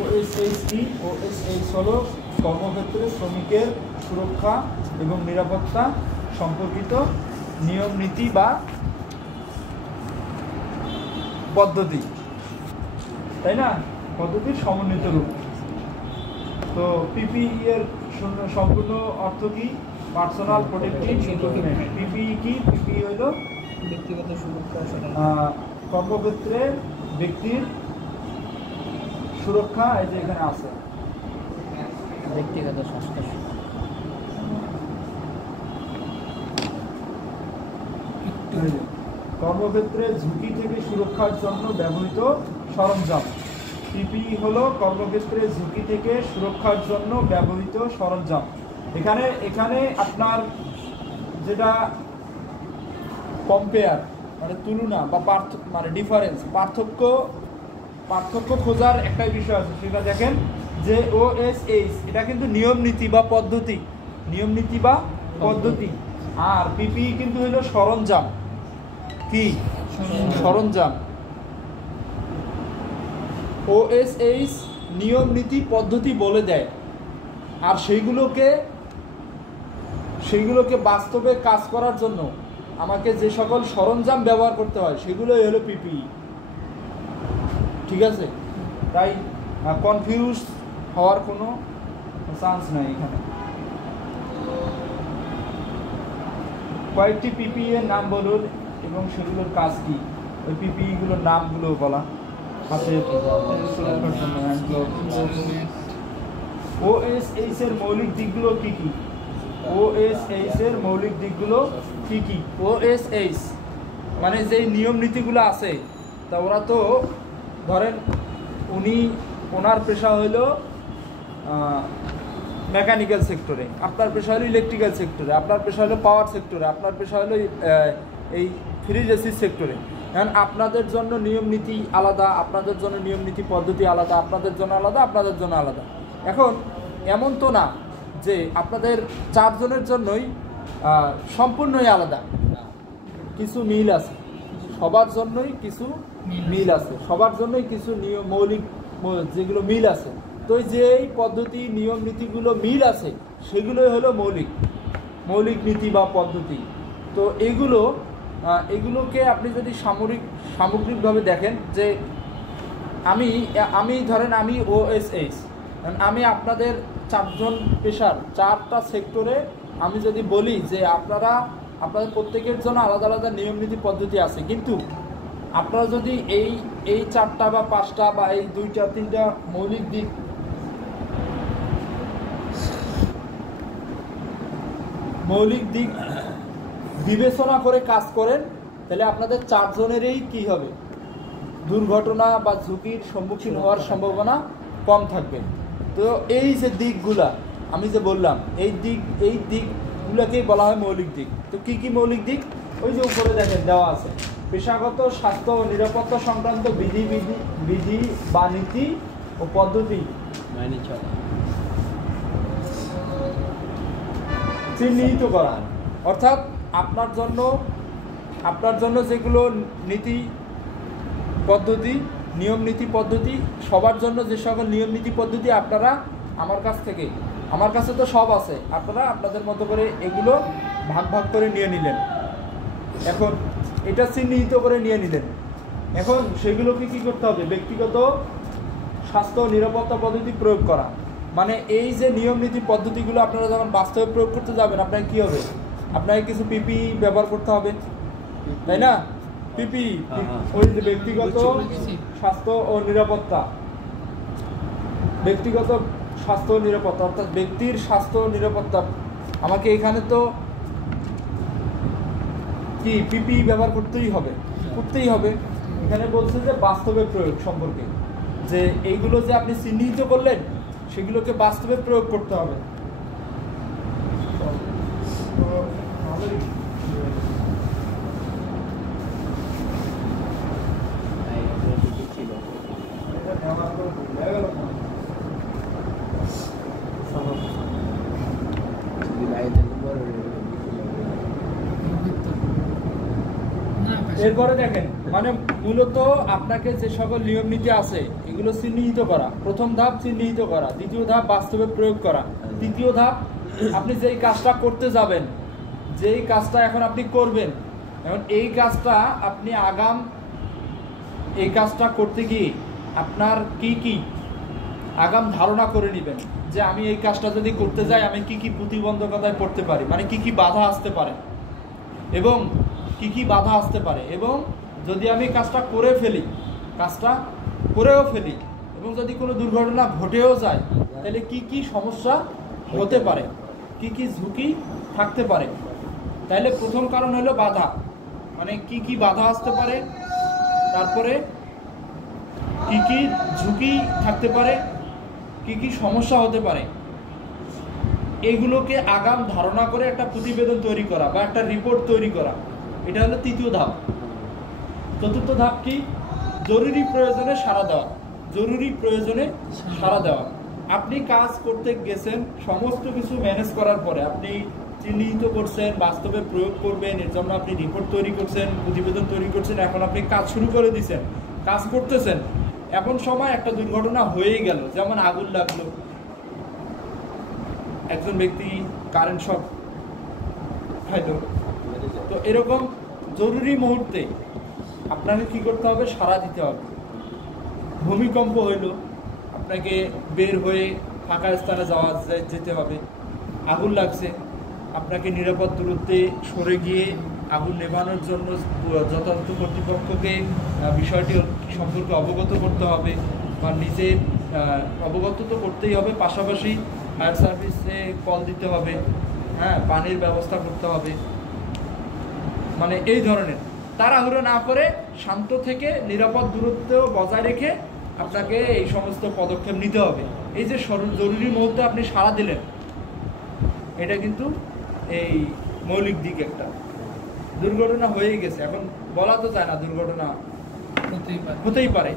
ওএসএইচ কি? ওএসএইচ হলো কর্মক্ষেত্রে শ্রমিকের সুরক্ষা এবং নিরাপত্তা সম্পর্কিত নিয়ম নীতি বা পদ্ধতি, তাই না? পদ্ধতির সমন্বিত রূপ। তো পিপিই এর সম্পূর্ণ অর্থ কি? Personal protective equipment. পিপিই কি? পিপিই হলো ব্যক্তিগত সুরক্ষা, কর্মক্ষেত্রে ব্যক্তির সুরক্ষা। এই যে এখানে আছে ব্যক্তিগত স্বাস্থ্য, কর্মক্ষেত্রে ঝুঁকি থেকে সুরক্ষার জন্য ব্যবহৃত সরঞ্জাম। পিপিই হলো কর্মক্ষেত্রে ঝুঁকি থেকে সুরক্ষার জন্য ব্যবহৃত সরঞ্জাম। এখানে আপনার যেটা কম্পেয়ার মানে তুলনা বা মানে ডিফারেন্স, পার্থক্য খোঁজার একটাই বিষয় আছে, সেটা দেখেন যে ওএসএইচ এটা কিন্তু নিয়ম নীতি বা পদ্ধতি, আর পিপিই কিন্তু হলো সরঞ্জাম। কি সরঞ্জাম? ওএসএইচ নিয়ম নীতি পদ্ধতি বলে দেয়, আর সেইগুলোকে বাস্তবে কাজ করার জন্য আমাকে যে সকল সরঞ্জাম ব্যবহার করতে হয় সেগুলোই হলো পিপিই। ঠিক আছে? তাই কনফিউজ হওয়ার কোনো চান্স নাই এখানে। কয়েকটি পিপিই এর নাম বলুন এবং সেগুলোর কাজ কি। ওই পিপিই গুলোর নামগুলো বলা। ওএসএইচ এর মৌলিক দিকগুলো কি কি? ওএসএইচ এর মৌলিক দিকগুলো কি কি? ওএসএইচ মানে যে নিয়ম নীতিগুলো আছে, তা ওরা তো ধরেন ওনার পেশা হইল মেকানিক্যাল সেক্টরে, আপনার পেশা হলো ইলেকট্রিক্যাল সেক্টরে, আপনার পেশা হলো পাওয়ার সেক্টরে, আপনার পেশা হলো এই ফ্রিজ এসির সেক্টরে। এখন আপনাদের জন্য নিয়ম নীতি আলাদা, আপনাদের জন্য নিয়ম নীতি পদ্ধতি আলাদা, আপনাদের জন্য আলাদা, আপনাদের জন্য আলাদা। এখন এমন তো না যে আপনাদের চারজনের জন্যই সম্পূর্ণই আলাদা, কিছু মিল আছে, সবার জন্যই কিছু মিল আছে, সবার জন্যই কিছু মৌলিক যেগুলো মিল আছে। তো যেই পদ্ধতি নিয়ম নীতিগুলো মিল আছে সেগুলোই হলো মৌলিক নীতি বা পদ্ধতি। তো এগুলোকে আপনি যদি সামগ্রিকভাবে দেখেন যে আমি ধরেন আমি ওএসএইচ, আমি আপনাদের চারজন পেশার চারটা সেক্টরে আমি যদি বলি যে আপনাদের প্রত্যেকের জন্য আলাদা আলাদা নিয়ম নীতি পদ্ধতি আছে, কিন্তু আপনারা যদি এই চারটা বা পাঁচটা বা এই দুইটা তিনটা মৌলিক দিক বিবেচনা করে কাজ করেন, তাহলে আপনাদের চারজনেরই কি হবে? দুর্ঘটনা বা ঝুঁকির সম্মুখীন হওয়ার সম্ভাবনা কম থাকবে। তো এই যে দিকগুলা আমি যে বললাম, এই দিকগুলোকেই বলা হয় মৌলিক দিক। তো কি কি মৌলিক দিক? ওই যে উপরে দেখেন দেওয়া আছে, পেশাগত স্বাস্থ্য ও নিরাপত্তা সংক্রান্ত বিধি বা নীতি ও পদ্ধতি চিহ্নিত করা। অর্থাৎ আপনার জন্য যেগুলো নীতি পদ্ধতি, নিয়ম নীতি পদ্ধতি, সবার জন্য যে সকল নিয়ম নীতি পদ্ধতি আপনারা আমার কাছে তো সব আছে, আপনারা আপনাদের মতো করে এগুলো ভাগ করে নিয়ে নিলেন। এখন এটা চিহ্নিত করে নিয়ে নিলেন, এখন সেগুলোকে কি করতে হবে? ব্যক্তিগত স্বাস্থ্য ও নিরাপত্তা পদ্ধতি প্রয়োগ করা। মানে এই যে নিয়ম নীতি পদ্ধতিগুলো আপনারা যখন বাস্তবে প্রয়োগ করতে যাবেন, আপনাকে কি হবে? আপনাকে কিছু পিপিই ব্যবহার করতে হবে, তাই না? পিপিই ওই যে ব্যক্তিগত স্বাস্থ্য ও নিরাপত্তা, অর্থাৎ ব্যক্তির স্বাস্থ্য ও নিরাপত্তা। আমাকে এখানে তো কি পিপিই ব্যবহার করতেই হবে। এখানে বলছে যে বাস্তবে প্রয়োগ সম্পর্কে, যে এইগুলো যে আপনি চিহ্নিত করলেন সেগুলোকে বাস্তবে প্রয়োগ করতে হবে। এরপরে দেখেন মানে মূলত আপনাকে যে সকল নিয়ম নীতি আছে এগুলো চিহ্নিত করা। প্রথম ধাপ চিহ্নিত করা, দ্বিতীয় ধাপ বাস্তবে প্রয়োগ করা, তৃতীয় ধাপ আপনি যেই কাজটা করতে যাবেন, যেই কাজটা এখন আপনি করবেন, এখন এই কাজটা আপনি এই কাজটা করতে গিয়ে আপনার কি আগাম ধারণা করে নেবেন যে আমি এই কাজটা যদি করতে যাই আমি কি প্রতিবন্ধকতায় পড়তে পারি, মানে কি বাধা আসতে পারে এবং কি বাধা আসতে পারে, এবং যদি আমি কাজটা করেও ফেলি এবং যদি কোনো দুর্ঘটনা ঘটেও যায় তাহলে কি সমস্যা হতে পারে, কি ঝুঁকি থাকতে পারে। তাহলে প্রথম কারণ হলো বাধা, মানে কি বাধা আসতে পারে, তারপরে কি ঝুঁকি থাকতে পারে, কি সমস্যা হতে পারে, এগুলোকে আগাম ধারণা করে একটা প্রতিবেদন তৈরি করা বা একটা রিপোর্ট তৈরি করা, এটা হলো তৃতীয় ধাপ। চতুর্থ ধাপ কি? জরুরি প্রয়োজনে সাড়া দেওয়া। আপনি কাজ করতে গেছেন, সমস্ত কিছু ম্যানেজ করার পরে আপনি চিহ্নিত করছেন, বাস্তবে প্রয়োগ করবেন, এর জন্য আপনি রিপোর্ট তৈরি করছেন, প্রতিবেদন তৈরি করছেন, এখন আপনি কাজ শুরু করে দিয়েছেন, কাজ করতেছেন, এমন সময় একটা দুর্ঘটনা হয়েই গেল, যেমন আগুন লাগলো, একজন ব্যক্তি কারেন্ট শক খাইলো, তো এরকম জরুরি মুহূর্তে আপনাকে কি করতে হবে? সাড়া দিতে হবে। ভূমিকম্প হইল, আপনাকে বের হয়ে ফাঁকা স্থানে যেতে হবে। আগুন লাগছে, আপনাকে নিরাপদ দূরত্বে সরে গিয়ে আগুন নেভানোর জন্য যথাযথ কর্তৃপক্ষকে বিষয়টি সম্পর্কে অবগত করতে হবে, বা নিজে অবগত তো করতেই হবে, পাশাপাশি ফায়ার সার্ভিসে কল দিতে হবে, হ্যাঁ, পানির ব্যবস্থা করতে হবে। মানে এই ধরনের তাড়াহুড়ো না করে শান্ত থেকে নিরাপদ দূরত্ব বজায় রেখে আপনাকে এই সমস্ত পদক্ষেপ নিতে হবে। এই যে জরুরি মুহূর্তে আপনি সাড়া দিলেন, এটা কিন্তু এই মৌলিক দিক। একটা দুর্ঘটনা হয়েই গেছে, এখন বলা তো যায় না দুর্ঘটনা হতেই পারে,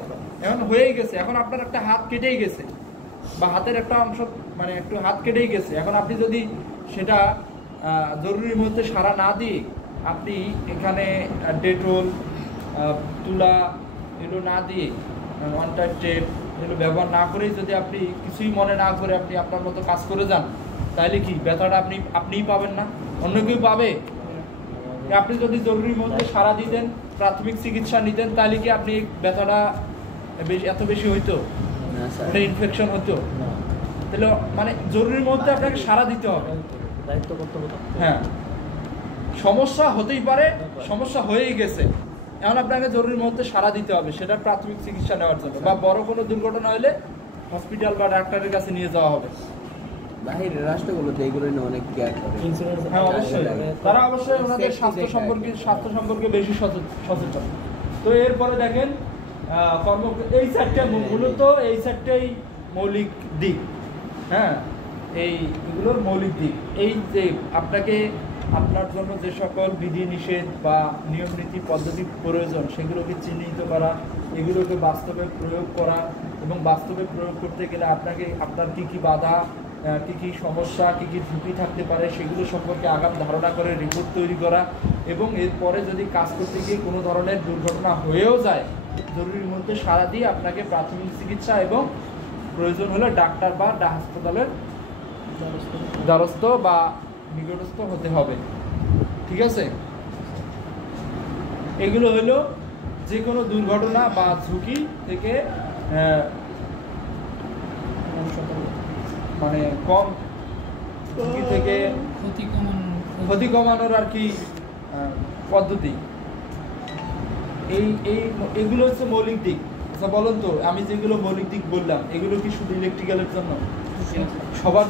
এখন হয়েই গেছে, এখন আপনার একটা হাত কেটেই গেছে বা হাতের একটা অংশ, মানে একটু হাত কেটেই গেছে, এখন আপনি যদি সেটা জরুরি মুহূর্তে সাড়া না দিয়ে আপনি এখানে ডেটল, তুলা এগুলো না দিয়ে, ওয়ান টাইম টেপ এগুলো ব্যবহার না করেই যদি আপনি কিছুই মনে না করে আপনি আপনার মতো কাজ করে যান, তাহলে কি ব্যথাটা আপনিই পাবেন না, অন্য কেউ পাবে? আপনি যদি জরুরি মুহূর্তে সাড়া দিতেন, প্রাথমিক চিকিৎসা নিতেন, তাহলে কি আপনি ব্যথাটা এত বেশি হইতো? ওটা ইনফেকশন হতো? তাহলে মানে জরুরি মুহূর্তে আপনাকে সাড়া দিতে হবে। হ্যাঁ, সমস্যা হতেই পারে, সমস্যা হয়েই গেছে, এখন আপনাকে জরুরি মুহূর্তে সাড়া দিতে হবে সেটা প্রাথমিক চিকিৎসা নেওয়ার জন্য, বা বড় কোনো দুর্ঘটনা হলে হসপিটাল বা ডাক্তারের কাছে নিয়ে যাওয়া হবে। বাহিরের রাষ্ট্রগুলোতে এগুলো নিয়ে অনেক কেয়ার করে। হ্যাঁ, অবশ্যই তারা অবশ্যই ওনাদের স্বাস্থ্য সম্পর্কে বেশি সচেতন। তো এরপরে দেখেন এই চারটে মূলত এই চারটেই মৌলিক দিক। হ্যাঁ, এইগুলোর মৌলিক দিক। এই যে আপনাকে আপনার জন্য যে সকল বিধি নিষেধ বা নিয়ম নীতি পদ্ধতি প্রয়োজন সেগুলোকে চিহ্নিত করা, এগুলোকে বাস্তবে প্রয়োগ করা, এবং বাস্তবে প্রয়োগ করতে গেলে আপনাকে আপনার কি বাধা, কি সমস্যা, কি ঝুঁকি থাকতে পারে সেগুলো সম্পর্কে আগাম ধারণা করে রিপোর্ট তৈরি করা, এবং এরপরে যদি কাজ করতে গিয়ে কোনো ধরনের দুর্ঘটনা হয়েও যায় জরুরি মুহূর্তে সাড়া দিয়ে আপনাকে প্রাথমিক চিকিৎসা এবং প্রয়োজন হলে ডাক্তার বা হাসপাতালের দ্বারস্থ বা নিকটস্থ হতে হবে। ঠিক আছে, এগুলো হলো যে কোনো দুর্ঘটনা বা ঝুঁকি থেকে মানে কম ঝুঁকি থেকে ক্ষতি কমানোর আর কি পদ্ধতি। এইগুলো হচ্ছে মৌলিক দিক। আচ্ছা বলুন তো, আমি যেগুলো মৌলিক দিক বললাম এগুলো কি শুধু ইলেকট্রিক্যালের জন্য? সবার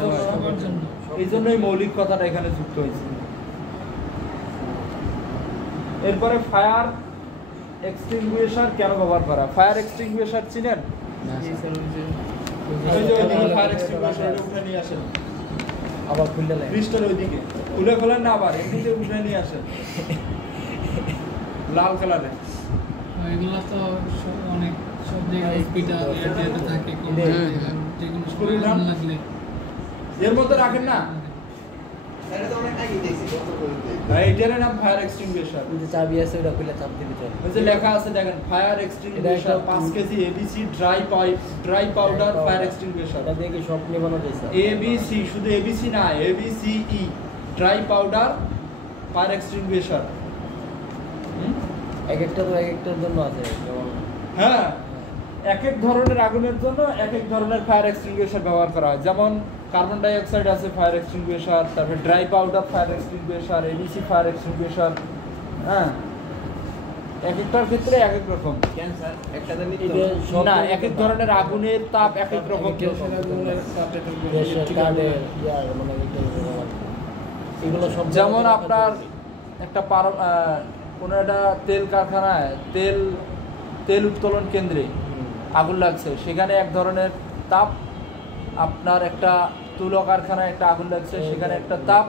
জন্য। এই জন্যই মৌলিক কথাটা এখানে যুক্ত হয়েছে। এরপরে ফায়ার এক্সটিংগুইশার কেন ব্যবহার করা? ফায়ার এক্সটিংগুইশার চিনেন? ফায়ার এক্সটিংগুইশার উঠে নিয়ে আসেন, আবার খুললে ব্রিস্টার ওইদিকে খুলে খোলেন না, আবার এদিকে উঠে নিয়ে আসেন, লাল কালারের। এগুলো তো অনেক সব জায়গায় হসপিটাল এরিয়াতে থাকে, যেগুলো লাগলে এর মধ্যে রাখেন না, এইটার নাম ফায়ার এক্সটিংগুইশার। ওই যে চাবি আছে ওটা খুলে চাপ দিতে চলে। ওই যে লেখা আছে দেখেন fire extinguisher 5 KG ABC dry powder fire extinguisher. এটা দিয়ে কি সব নেবানো যাইছে? এবিসি শুধু এবিসি না, এবিসিই ড্রাই পাউডার ফায়ার এক্সটিংগুইশার। এক একটা তো এক একটার জন্য আছে, যেমন হ্যাঁ, এক এক ধরনের আগুনের জন্য এক এক ধরনের ফায়ার এক্সটিংগুইশার ব্যবহার করা হয়। যেমন কার্বন ডাই অক্সাইড আছে ফায়ার এক্সটিংগুইশার, তারপরে dry powder fire extinguisher, ABC fire extinguisher. হ্যাঁ, এক একটার ক্ষেত্রে এক এক রকম। ক্যান্সার একটা জানি এটা সব না, এক এক ধরনের আগুনের তাপ এক এক রকম। গ্যাসের আগুনের তাপ এক রকম, দেশের electrical কার্ডের আগুনের। মানে এগুলো সব যেমন আপনার একটা কোনো একটা তেল কারখানায় তেল উত্তোলন কেন্দ্রে আগুন লাগছে, সেখানে এক ধরনের তাপ। আপনার একটা তুলো কারখানায় একটা আগুন লাগছে, সেখানে একটা তাপ।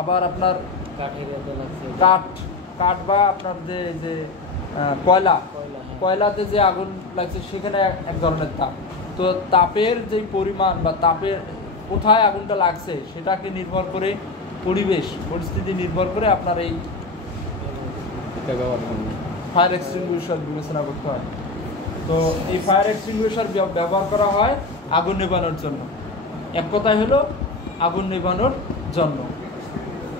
আবার আপনার কাঠের এতে লাগছে, কাঠ বা আপনার যে কয়লাতে যে আগুন লাগছে সেখানে এক ধরনের তাপ। তো তাপের যে পরিমাণ বা তাপের কোথায় আগুনটা লাগছে সেটাকে নির্ভর করে পরিস্থিতি নির্ভর করে আপনার এই ফায়ার এক্সটিংগুইশার বিবেচনা করতে হয়। তো এই ফায়ার এক্সটিংগুইশার ব্যবহার করা হয় আগুন নেভানোর জন্য। এক কথায় হলো আগুন নেভানোর জন্য।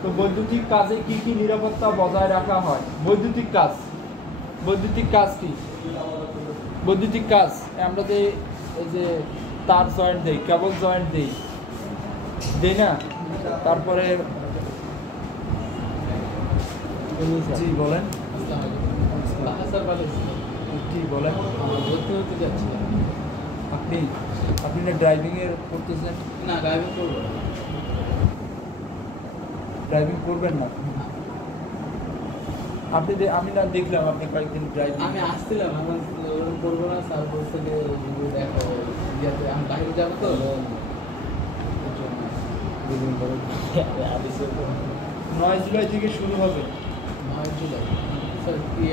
তো বৈদ্যুতিক কাজে কি কি নিরাপত্তা বজায় রাখা হয়? বৈদ্যুতিক কাজ কি? বৈদ্যুতিক কাজ আমরা যে এই যে তার জয়েন্ট দেই, কেবল জয়েন্ট দেই না। তারপরে জি বলেন, কি বলেন? ভর্তি যাচ্ছিলাম। আপনি না ড্রাইভিং এর করতেছেন? না, ড্রাইভিং করবো না। ড্রাইভিং করবেন না আপনি? আমি না দেখলাম আপনি কয়েকদিন ড্রাইভিং। আমি আসছিলাম, আমার ওরকম করবো না, স্যার বলছে যে দেখো ইয়াতে আমি বাইরে যাবো তো, এর জন্য। দুদিন পরে আদিসে 9 জুলাই থেকে শুরু হবে। 9 জুলাই স্যার কি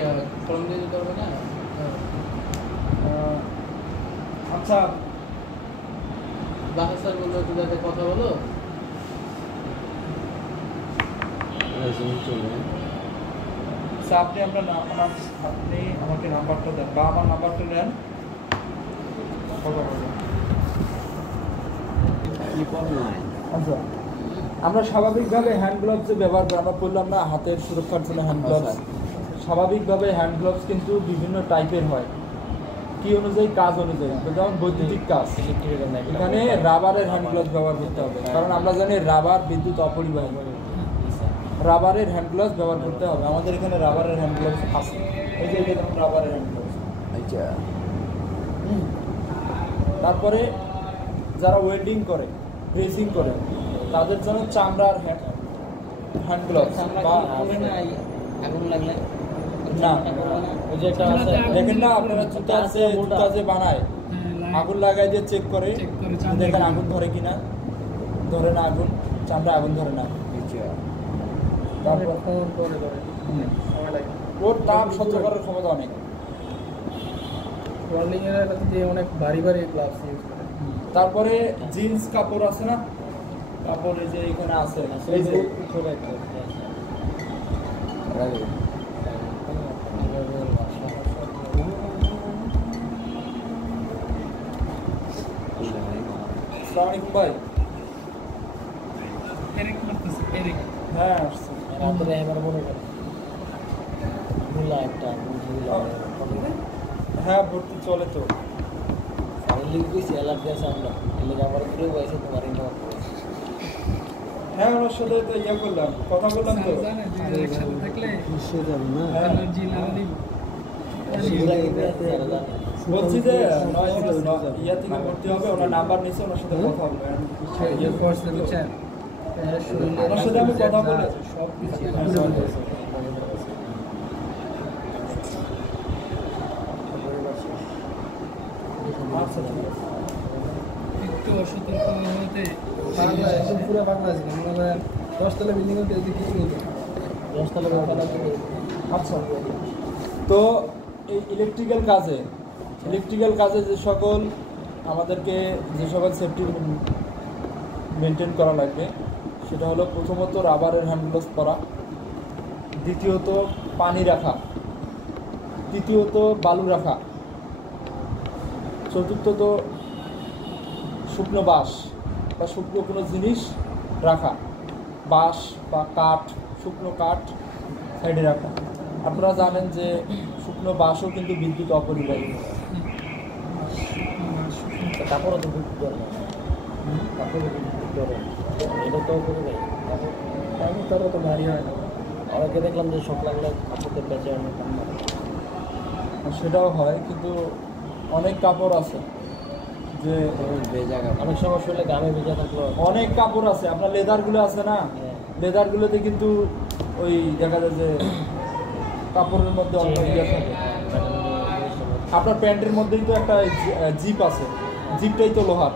ফর্ম দিয়ে দিতে হবে না? আচ্ছা, বাসা স্যার বললো একটু যাতে কথা বলো। আপনি আপনি আমাকে নাম্বারটা দেন বা আমার নাম্বারটা নেন, কথা বলবেন। আচ্ছা, আমরা স্বাভাবিকভাবে হ্যান্ড গ্লাভস যে ব্যবহার করি, আমরা বললাম না হাতের সুরক্ষার জন্য হ্যান্ড গ্লাভস। স্বাভাবিকভাবে হ্যান্ড গ্লাভস কিন্তু বিভিন্ন টাইপের হয়, কি অনুযায়ী? কাজ অনুযায়ী। যেমন বৈদ্যুতিক কাজ, এখানে রাবারের হ্যান্ড গ্লাভস ব্যবহার করতে হবে, কারণ আমরা জানি রাবার বিদ্যুৎ অপরিবাহী। রাবারের হ্যান্ড গ্লাভস ব্যবহার করতে হবে। আমাদের এখানে রাবারের হ্যান্ড গ্লাভস আছে, এই যে এটা রাবারের হ্যান্ড গ্লাভস। তারপরে যারা ওয়েল্ডিং করে, ড্রেসিং করে, তাদের জন্য চামড়ার হ্যান্ড গ্লাভস। আগুন লাগলে না, ওই যে একটা আছে দেখেন না আপনারা জুতা যে বানায়, আগুন লাগাই দিয়ে চেক করে দেখেন আগুন ধরে কিনা। ধরে না আগুন, চামড়া আগুন ধরে না। ওর তাপ সহ্য করার ক্ষমতা অনেক। অনেক ভারী গ্লাভস ইউজ করে। তারপরে জিন্স কাপড় আছে না, কাপড় এই যে এখানে আছে, এই যে আসসালামু আলাইকুম ভাই। হ্যাঁ আসছে। রাত্রে এবার মনে করে একটা হ্যাঁ ভর্তি চলে তো। অ্যালার্জি আছে আমরা, এলে আমার ঘুরে বয়সে তোমার হ্যাঁ ওনার সাথে তো ইয়ে করলাম, কথা বললাম তো। বলছি যে ইয়া থেকে ভর্তি হবে, ওনার নাম্বার নিচ্ছে, ওনার সাথে কথা বলবো। ওনার সাথে আমি কথা বলে সব কিছু একটু অসতর্ক হতে পুরো বাংলাদেশ মনে করেন 10তলা বিল্ডিং হতে কিছু নেই, 10তলা আচ্ছা। তো এই ইলেকট্রিক্যাল কাজে যে সকল আমাদেরকে যে সকল সেফটি মেনটেন করা লাগবে সেটা হলো প্রথমত রাবারের হ্যান্ড গ্লোভস পরা, দ্বিতীয়ত পানি রাখা, তৃতীয়ত বালু রাখা, চতুর্থত শুকনো বাঁশ বা শুকনো কোনো জিনিস রাখা, বাঁশ বা কাঠ, শুকনো কাঠ সাইডে রাখা। আপনারা জানেন যে শুকনো বাঁশও কিন্তু বিদ্যুৎ অপরিবাহী। কাপড়ও তো বিক্রি করে না, কাপড়ও তো বিক্রি করে, এটা তো করে দেয়। আমি তারও তো ভারী হয় না। অনেকে দেখলাম যে শখ লাগলে কাপড়ের বেঁচে অনেক দাম বাড়ে। সেটাও হয়, কিন্তু অনেক কাপড় আছে যে ভেজা কাপড় অনেক সময় শুলে গামে ভেজা থাকলো। অনেক কাপড় আছে, আপনার লেদারগুলো আছে না, হ্যাঁ। লেদারগুলোতে কিন্তু ওই দেখা যায় যে কাপড়ের মধ্যে অনেক ইয়ে থাকে। আপনার প্যান্টের মধ্যেই তো একটা জিপ আছে, জিপটাই তো লোহার।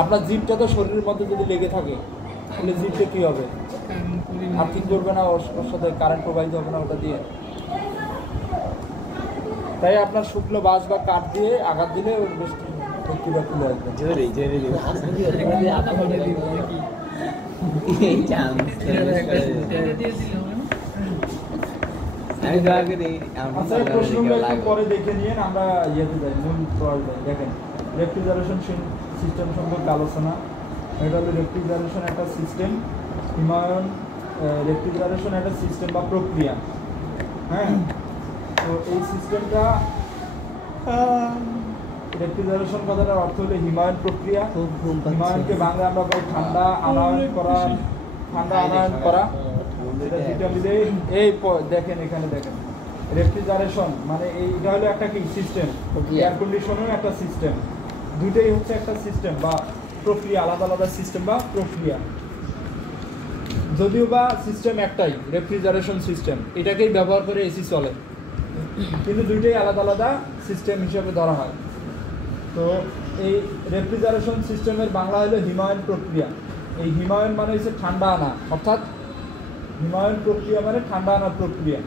আপনার জিপটা তো শরীরের মধ্যে যদি লেগে থাকে তাহলে জিপটা কী হবে? আর্থিং করবে না, ওর সাথে কারেন্ট প্রবাহিত হবে না ওটা দিয়ে। তাই আপনার শুকনো বাঁশ বা কাঠ দিয়ে আঘাত দিলে ওর ব্যক্তিটা খুলে আসবে। জোরে জোরে দিব আধা ঘন্টা দিব নাকি এই চান্স আমি তো আগে দিই। আচ্ছা, এই প্রশ্নগুলো একটু পরে দেখে নিয়ে আমরা ইয়েতে যাই, মূল পর্যায়ে। দেখেন, রেফ্রিজারেশন সিস্টেম সম্পর্কে আলোচনা। এটা হলো রেফ্রিজারেশন একটা সিস্টেম, হিমায়ন রেফ্রিজারেশন একটা সিস্টেম বা প্রক্রিয়া। হ্যাঁ, তো এই সিস্টেমটা রেফ্রিজারেশন কথাটার অর্থ হলো হিমায়ন প্রক্রিয়া। হিমায়নকে বাংলা আমরা বলি ঠান্ডা আনয়ন করা, ঠান্ডা আনয়ন করা। এই দেখেন, এখানে দেখেন, রেফ্রিজারেশন মানে এইটা হলো একটা কি সিস্টেম, এয়ার কন্ডিশনের একটা সিস্টেম। দুইটাই হচ্ছে একটা সিস্টেম বা প্রক্রিয়া, আলাদা আলাদা সিস্টেম বা প্রক্রিয়া। যদিও বা সিস্টেম একটাই, রেফ্রিজারেশন সিস্টেম, এটাকেই ব্যবহার করে এসি চলে, কিন্তু দুইটাই আলাদা আলাদা সিস্টেম হিসেবে ধরা হয়। তো এই রেফ্রিজারেশন সিস্টেমের বাংলা হলো হিমায়ন প্রক্রিয়া। এই হিমায়ন মানে হচ্ছে ঠান্ডা আনা, অর্থাৎ হিমায়ন প্রক্রিয়া মানে ঠান্ডা আনার প্রক্রিয়া।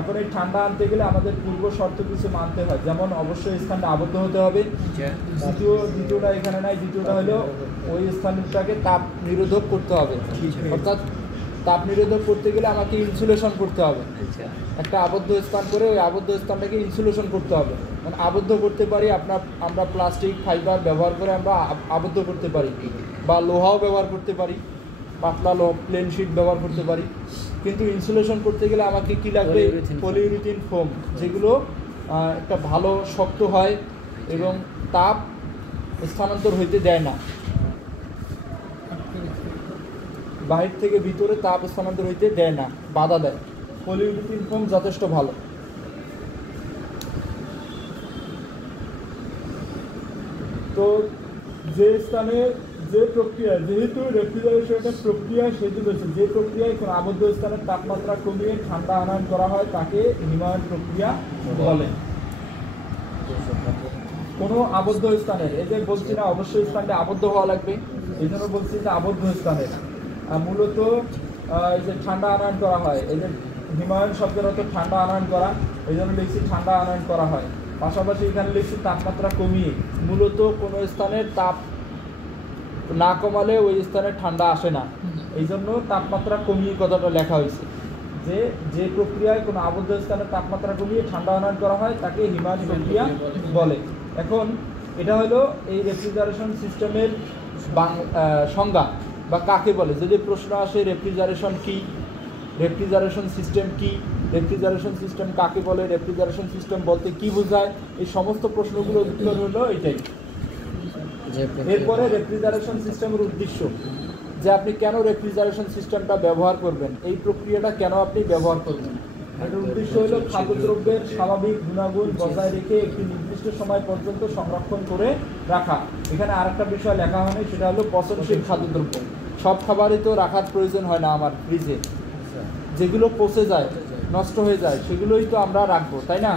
এখন এই ঠান্ডা আনতে গেলে আমাদের পূর্ব শর্ত কিছু মানতে হয়, যেমন অবশ্যই স্থানটা আবদ্ধ হতে হবে। দ্বিতীয়টা এখানে নাই, দ্বিতীয়টা হলো ওই স্থানটাকে তাপ নিরোধক করতে হবে, অর্থাৎ তাপ নিরোধক করতে গেলে আমাকে ইনসুলেশন করতে হবে। একটা আবদ্ধ স্থান করে ওই আবদ্ধ স্থানটাকে ইনসুলেশন করতে হবে। মানে আবদ্ধ করতে পারি আমরা প্লাস্টিক ফাইবার ব্যবহার করে আমরা আবদ্ধ করতে পারি, বা লোহাও ব্যবহার করতে পারি, পাতলা প্লেন শিট ব্যবহার করতে পারি। কিন্তু ইনসুলেশন করতে গেলে আমাকে কি লাগবে? পলিউরিথিন ফোম, যেগুলো একটা ভালো শক্ত হয় এবং তাপ স্থানান্তর হইতে দেয় না, বাহির থেকে ভিতরে তাপ স্থানান্তর হইতে দেয় না, বাধা দেয়। পলিউরিথিন ফোম যথেষ্ট ভালো। তো যে স্থানে যে প্রক্রিয়া, যেহেতু রেফ্রিজারেশন একটা প্রক্রিয়া, সেহেতু রয়েছে যে প্রক্রিয়ায় কোনো আবদ্ধ স্থানের তাপমাত্রা কমিয়ে ঠান্ডা আনয়ন করা হয় তাকে হিমায়ন প্রক্রিয়া বলে। কোনো আবদ্ধ স্থানের, এই যে বলছি না অবশ্যই স্থানটা আবদ্ধ হওয়া লাগবে, এই জন্য বলছি যে আবদ্ধ স্থানের মূলত এই যে ঠান্ডা আনয়ন করা হয়, এই যে হিমায়ন শব্দের অর্থ ঠান্ডা আনয়ন করা, এই জন্য লিখছি ঠান্ডা আনয়ন করা হয়। পাশাপাশি এখানে লিখছি তাপমাত্রা কমিয়ে, মূলত কোনো স্থানের তাপ না কমালে ওই স্থানে ঠান্ডা আসে না, এই জন্য তাপমাত্রা কমিয়ে কথাটা লেখা হয়েছে। যে প্রক্রিয়ায় কোনো আবদ্ধ স্থানের তাপমাত্রা কমিয়ে ঠান্ডা আনয়ন করা হয় তাকে হিমায়ন প্রক্রিয়া বলে। এখন এটা হলো এই রেফ্রিজারেশন সিস্টেমের সংজ্ঞা বা কাকে বলে। যদি প্রশ্ন আসে রেফ্রিজারেশন কি, রেফ্রিজারেশন সিস্টেম কি, রেফ্রিজারেশন সিস্টেম কাকে বলে, রেফ্রিজারেশন সিস্টেম বলতে কি বোঝায়, এই সমস্ত প্রশ্নগুলোর উত্তর হলো এটাই। এরপরে রেফ্রিজারেশন সিস্টেমের উদ্দেশ্য, যে আপনি কেন রেফ্রিজারেশন সিস্টেমটা ব্যবহার করবেন, এই প্রক্রিয়াটা কেন আপনি ব্যবহার করবেন। এটার উদ্দেশ্য হলো খাদ্যদ্রব্যের স্বাভাবিক গুণাগুণ বজায় রেখে একটি নির্দিষ্ট সময় পর্যন্ত সংরক্ষণ করে রাখা। এখানে আরেকটা বিষয় লেখা হয়নি, সেটা হলো পচনশীল খাদ্যদ্রব্য। সব খাবারই তো রাখার প্রয়োজন হয় না আমার ফ্রিজে, যেগুলো পচে যায়, নষ্ট হয়ে যায়, সেগুলোই তো আমরা রাখবো, তাই না?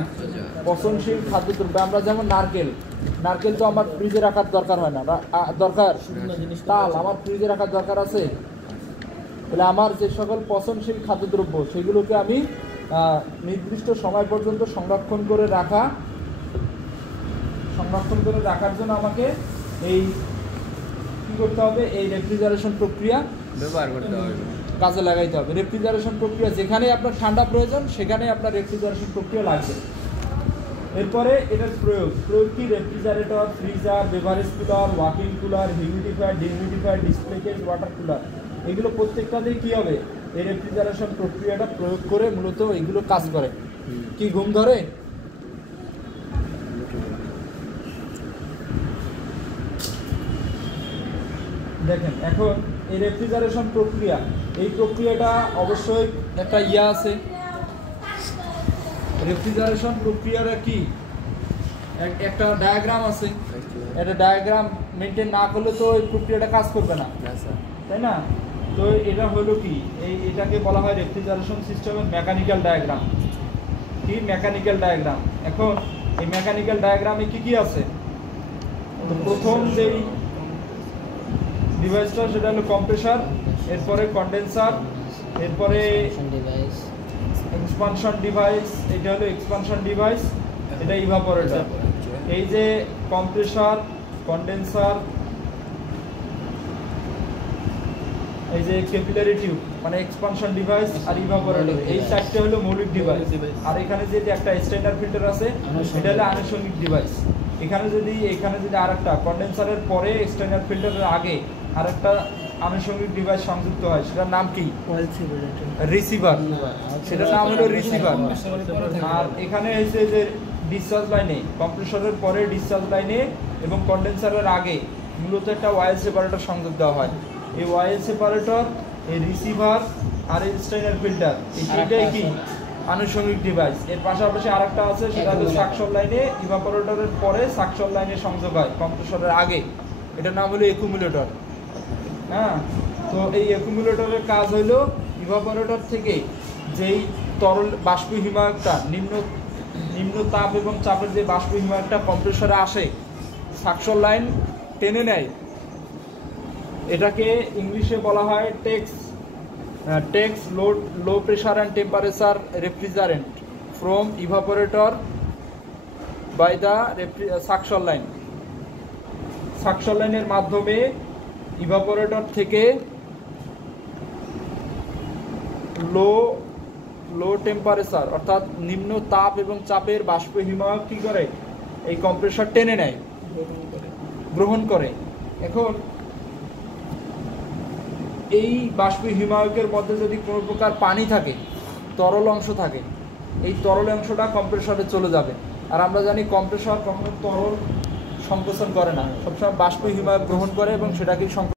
পচনশীল খাদ্যদ্রব্য, আমরা যেমন নারকেল তো আমার ফ্রিজে রাখার দরকার হয় না, তাল আমার ফ্রিজে রাখার দরকার আছে। তাহলে আমার যে সকল পচনশীল খাদ্যদ্রব্য সেগুলোকে আমি নির্দিষ্ট সময় পর্যন্ত সংরক্ষণ করে রাখার জন্য আমাকে এই কি কী করতে হবে, এই রেফ্রিজারেশন প্রক্রিয়া ব্যবহার করতে হবে। কাজে লাগাইতে হবে। রেফ্রিজারেশন প্রক্রিয়া যেখানে আপনার ঠান্ডা প্রয়োজন সেখানে আপনার রেফ্রিজারেশন প্রক্রিয়া লাগবে। এরপরে এটার প্রয়োগ কি, refrigerator, freezer, beverage cooler, walking cooler, humidifier, dehumidifier, display case, water cooler, এগুলো প্রত্যেকটাতেই কী হবে, এই রেফ্রিজারেশন প্রক্রিয়াটা প্রয়োগ করে মূলত এগুলো কাজ করে। কি ঘুম ধরে? দেখেন এখন এই রেফ্রিজারেশন প্রক্রিয়া, এই প্রক্রিয়াটা অবশ্যই একটা আছে, রেফ্রিজারেশন প্রক্রিয়াটা কি একটা ডায়াগ্রাম আছে, একটা ডায়াগ্রাম মেনটেন না করলে তো এই প্রক্রিয়াটা কাজ করবে না, তাই না? তো এটা হলো কি, এটাকে বলা হয় রেফ্রিজারেশন সিস্টেমের মেকানিক্যাল ডায়াগ্রাম। কি মেকানিক্যাল ডায়াগ্রাম? এখন এই মেকানিক্যাল ডায়াগ্রামে কি কি আছে? তো প্রথম যেই ডিভাইসটা সেটা হলো কম্প্রেসার, এরপরে কন্ডেন্সার, এরপরে এক্সপানশন ডিভাইস, এটা হলো এক্সপানশন ডিভাইস, এটা ইভাপোরেটর। এই যে কম্প্রেসার, কন্ডেন্সার, এই যে ক্যাপিলারি টিউব মানে এক্সপানশন ডিভাইস আর ইভাপোরেটর, এই চারটে হলো মৌলিক ডিভাইস। আর এখানে যে একটা স্ট্যান্ডার্ড ফিল্টার আছে এটা হলো আনুষঙ্গিক ডিভাইস। এখানে যদি আরেকটা কন্ডেন্সারের পরে স্ট্যান্ডার্ড ফিল্টারের আগে আরেকটা আনুষঙ্গিক ডিভাইস সংযুক্ত হয়, সেটার নাম কি? রিসিভার। সেটার নাম হলো রিসিভার। আর এখানে হচ্ছে যে ডিসচার্জ লাইনে, কম্প্রেসরের পরে ডিসচার্জ লাইনে এবং কন্ডেন্সারের আগে মূলত একটা ওয়াইল সেপারেটর সংযোগ দেওয়া হয়। এই ওয়াইল সেপারেটর, এই রিসিভার আর এই স্ট্যান্ডার্ড ফিল্টার, এই তিনটাই কি আনুষঙ্গিক ডিভাইস। এর পাশাপাশি আরেকটা আছে, সেটা হলো সাকশন লাইনে, ইভাপোরেটরের পরে সাকশন লাইনে সংযোগ হয় কম্প্রেসরের আগে, এটার নাম হলো একুমুলেটর। হ্যাঁ, তো এই একুমুলেটরের কাজ হইলো ইভাপোরেটর থেকে যেই তরল বাষ্প হিমায়কটা নিম্ন তাপ এবং চাপের যে বাষ্প হিমায়কটা কম্প্রেসরে আসে, সাকশন লাইন টেনে নেয়, এটাকে ইংলিশে বলা হয় takes low pressure and temperature refrigerant from evaporator by the suction line. Suction লাইনের মাধ্যমে ইভাপোরেটর থেকে লো টেম্পারেচার অর্থাৎ নিম্ন তাপ এবং চাপের বাষ্প হিমায়ক কী করে, এই কম্প্রেসর টেনে নেয়, গ্রহণ করে। এখন এই বাষ্প হিমায়কের মধ্যে যদি কোনো প্রকার পানি থাকে, তরল অংশ থাকে, এই তরল অংশটা কম্প্রেসরে চলে যাবে। আর আমরা জানি কম্প্রেসর কখনো তরল সংকোচন করে না, সবসময় বাষ্প হিমায়ক গ্রহণ করে এবং সেটাকে